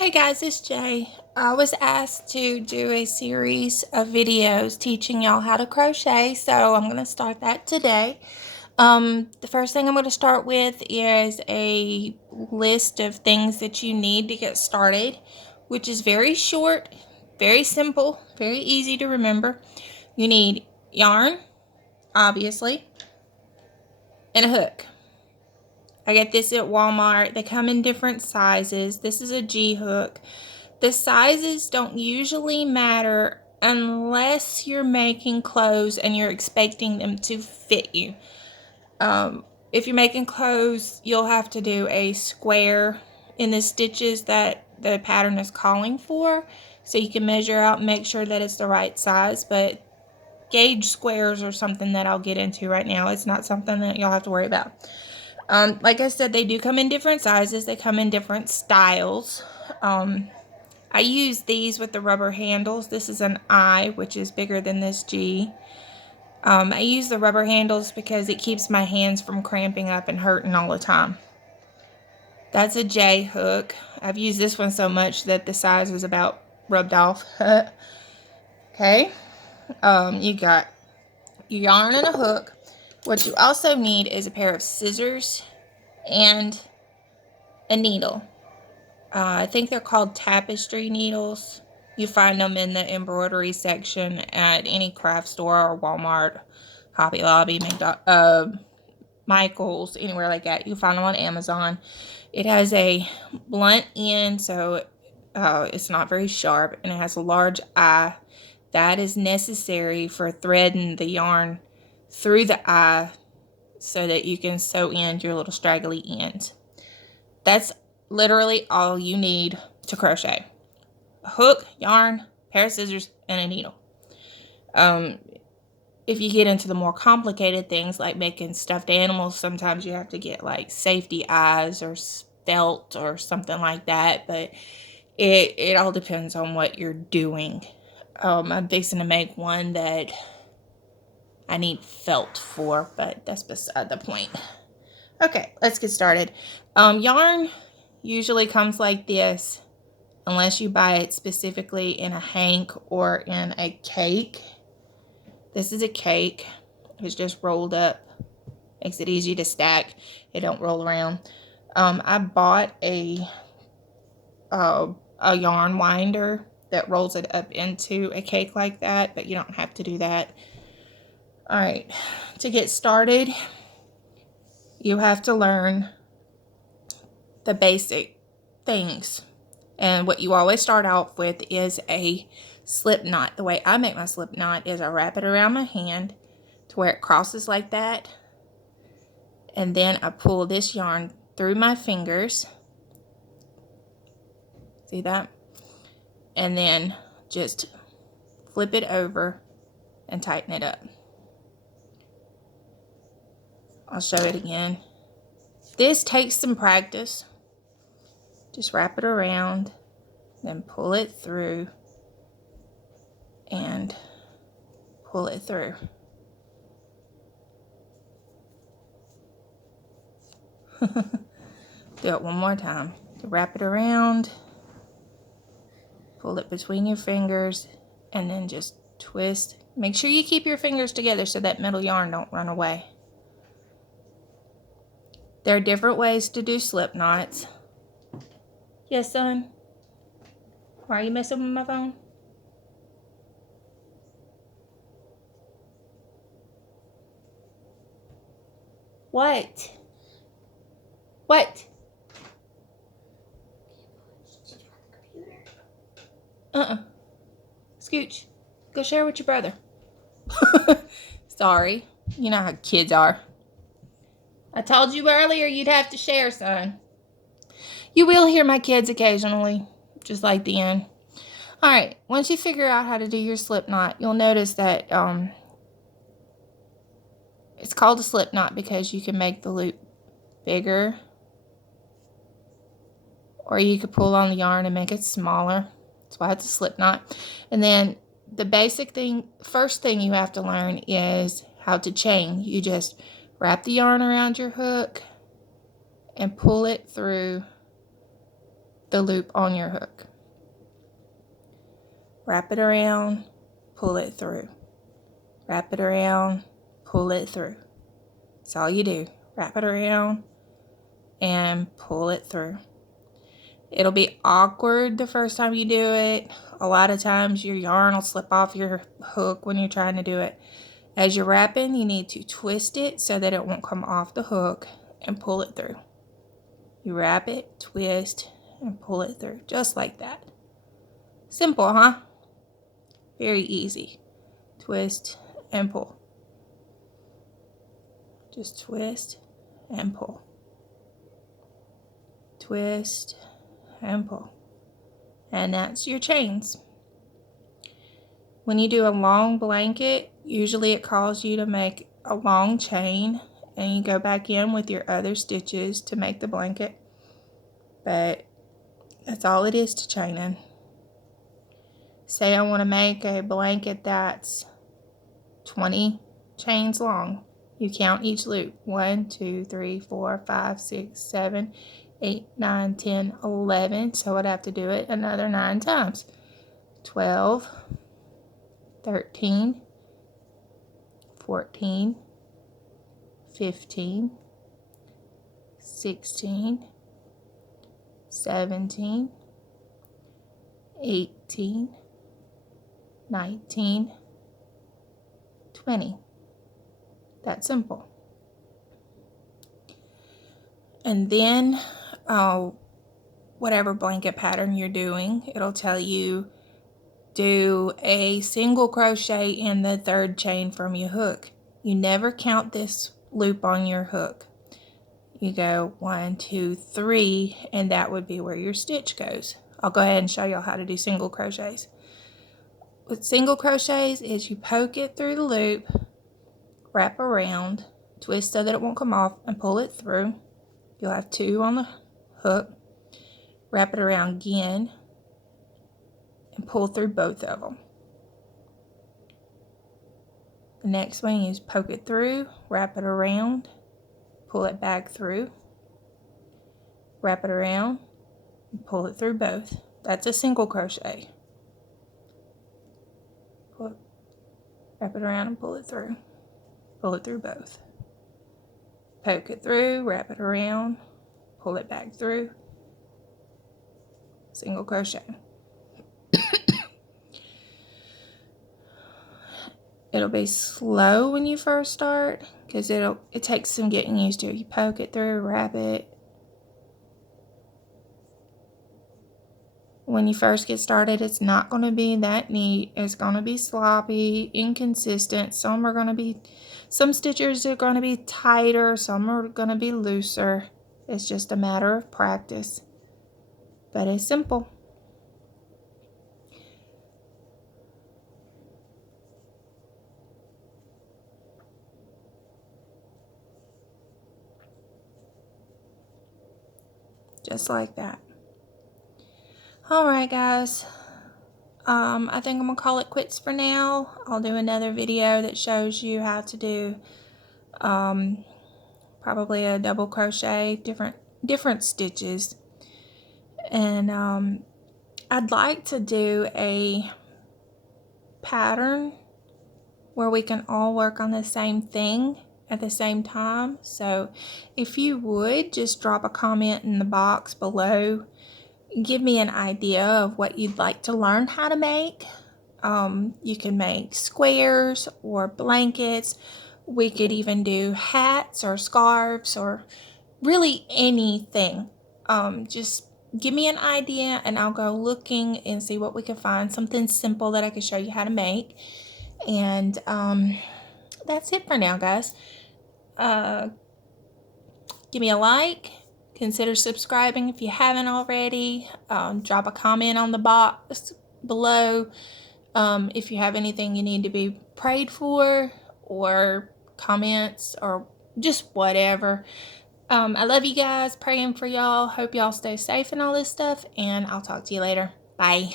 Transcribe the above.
Hey guys, it's Jay. I was asked to do a series of videos teaching y'all how to crochet, so I'm going to start that today. The first thing I'm going to start with is a list of things that you need to get started, which is very short, very simple, very easy to remember. You need yarn, obviously, and a hook. I get this at Walmart. They come in different sizes. This is a G hook. The sizes don't usually matter unless you're making clothes and you're expecting them to fit you. If you're making clothes, you'll have to do a square in the stitches that the pattern is calling for, so you can measure out and make sure that it's the right size. But gauge squares are something that I'll get into right now. It's not something that you'll have to worry about. Like I said, they do come in different sizes. They come in different styles. I use these with the rubber handles. This is an I, which is bigger than this G. I use the rubber handles because it keeps my hands from cramping up and hurting all the time. That's a J hook. I've used this one so much that the size was about rubbed off. Okay. You got your yarn and a hook. What you also need is a pair of scissors and a needle. I think they're called tapestry needles. You find them in the embroidery section at any craft store or Walmart, Hobby Lobby, Michael's, anywhere like that. You find them on Amazon. It has a blunt end, so it's not very sharp, and it has a large eye. That is necessary for threading the yarn through the eye so that you can sew in your little straggly ends. That's literally all you need to crochet. A hook, yarn, pair of scissors, and a needle. If you get into the more complicated things like making stuffed animals, sometimes you have to get like safety eyes or felt or something like that, but it all depends on what you're doing. I'm fixing to make one that I need felt for, but that's beside the point. Okay, let's get started. Yarn usually comes like this, unless you buy it specifically in a hank or in a cake. This is a cake. It's just rolled up. Makes it easy to stack. It don't roll around. I bought a yarn winder that rolls it up into a cake like that, but you don't have to do that. All right, to get started, you have to learn the basic things. And what you always start off with is a slip knot. The way I make my slip knot is I wrap it around my hand to where it crosses like that. And then I pull this yarn through my fingers. See that? And then just flip it over and tighten it up. I'll show it again. This takes some practice. Just wrap it around, then pull it through and pull it through. Do it one more time. Wrap it around, pull it between your fingers, and then just twist. Make sure you keep your fingers together so that middle yarn don't run away. There are different ways to do slip knots. Yes, son? Why are you messing with my phone? What? What? Scooch. Go share with your brother. Sorry. You know how kids are. I told you earlier you'd have to share, son. You will hear my kids occasionally, just like the end. Alright, once you figure out how to do your slip knot, you'll notice that it's called a slip knot because you can make the loop bigger, or you could pull on the yarn and make it smaller. That's why it's a slip knot. And then the basic thing, first thing you have to learn is how to chain. You just wrap the yarn around your hook and pull it through the loop on your hook. Wrap it around, pull it through. Wrap it around, pull it through. That's all you do. Wrap it around and pull it through. It'll be awkward the first time you do it. A lot of times your yarn will slip off your hook when you're trying to do it. As you're wrapping, you need to twist it so that it won't come off the hook and pull it through. You wrap it, twist, and pull it through, just like that. Simple, huh? Very easy. Twist and pull. Just twist and pull. Twist and pull. And that's your chains. When you do a long blanket, usually it calls you to make a long chain, and you go back in with your other stitches to make the blanket. But that's all it is to chaining. Say I want to make a blanket that's 20 chains long. You count each loop. 1, 2, 3, 4, 5, 6, 7, 8, 9, 10, 11. So I'd have to do it another 9 times. 12, 13, 14, 15, 16, 17, 18, 19, 20. That's simple. And then whatever blanket pattern you're doing, it'll tell you do a single crochet in the 3rd chain from your hook. You never count this loop on your hook. You go 1, 2, 3, and that would be where your stitch goes. I'll go ahead and show y'all how to do single crochets. With single crochets is you poke it through the loop, wrap around, twist so that it won't come off, and pull it through. You'll have 2 on the hook. Wrap it around again and pull through both of them. The next one is poke it through, wrap it around, pull it back through, wrap it around, and pull it through both. That's a single crochet. Wrap it around and pull it through both. Poke it through, wrap it around, pull it back through, single crochet. It'll be slow when you first start because it takes some getting used to. You poke it through, wrap it. When you first get started, it's not going to be that neat. It's going to be sloppy, inconsistent. Some stitches are going to be tighter, some are going to be looser. It's just a matter of practice. But it's simple. Just like that. Alright guys, I think I'm going to call it quits for now. I'll do another video that shows you how to do probably a double crochet, different stitches. And I'd like to do a pattern where we can all work on the same thing at the same time. So if you would, just drop a comment in the box below. Give me an idea of what you'd like to learn how to make. You can make squares or blankets. We could even do hats or scarves or really anything. Just give me an idea and I'll go looking and see what we can find. Something simple that I can show you how to make. And that's it for now, guys. Give me a like. Consider subscribing if you haven't already. Drop a comment on the box below if you have anything you need to be prayed for or comments or just whatever. I love you guys. Praying for y'all. Hope y'all stay safe and all this stuff. And I'll talk to you later. Bye.